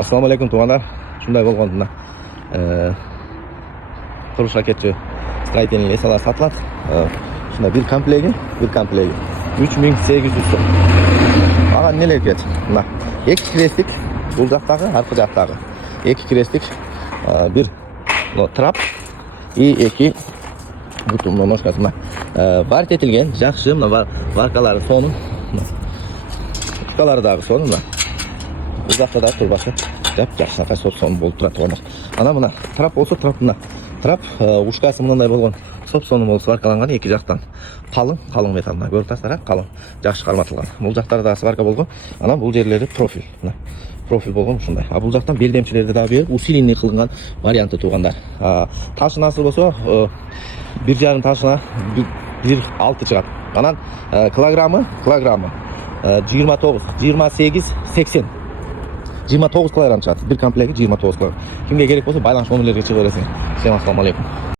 Assalomu alaykum tuğanlar. Shunday bo'lganda mına qurilish raketchi stроительный esalar sotiladi. Shunda bir komplegi 3800 so'm. Mana nelar ket? Mana ikki krestik bu jaqdagi, arqa jaqdagi. Ikki krestik bir trap iki butun boshqasi mana vart etilgan, yaxshi mana varkalari soni. Ikkalaridagi soni mana. Bu jaqda da turbashi yaxshi sanaqa son bo'lib turadi. Ana buna trap bo'lsa, trap buna. Trap ушкасы мындай болгон. Собственно болуп сваркаланган эки жактан. Калың металдан көрүп тастара, калың. Жакшы карматылган. Бул жактарда да сварка болгон. Анан бул жерлери профиль. Профиль болгон ушундай. А бул жактан белдемчилерди да берип, усиленный кылынган варианты тугандар. Ташынасы болсо 1,5 ташына 1,6 чыгат. Анан килограммы 29, 28, 80. 29 килограмм чыгат. Bir kompлекти 29 килограмм. Kimге керек болсо байланыш номерлерге чыгып бересиң. Всем ассаламу алейкум.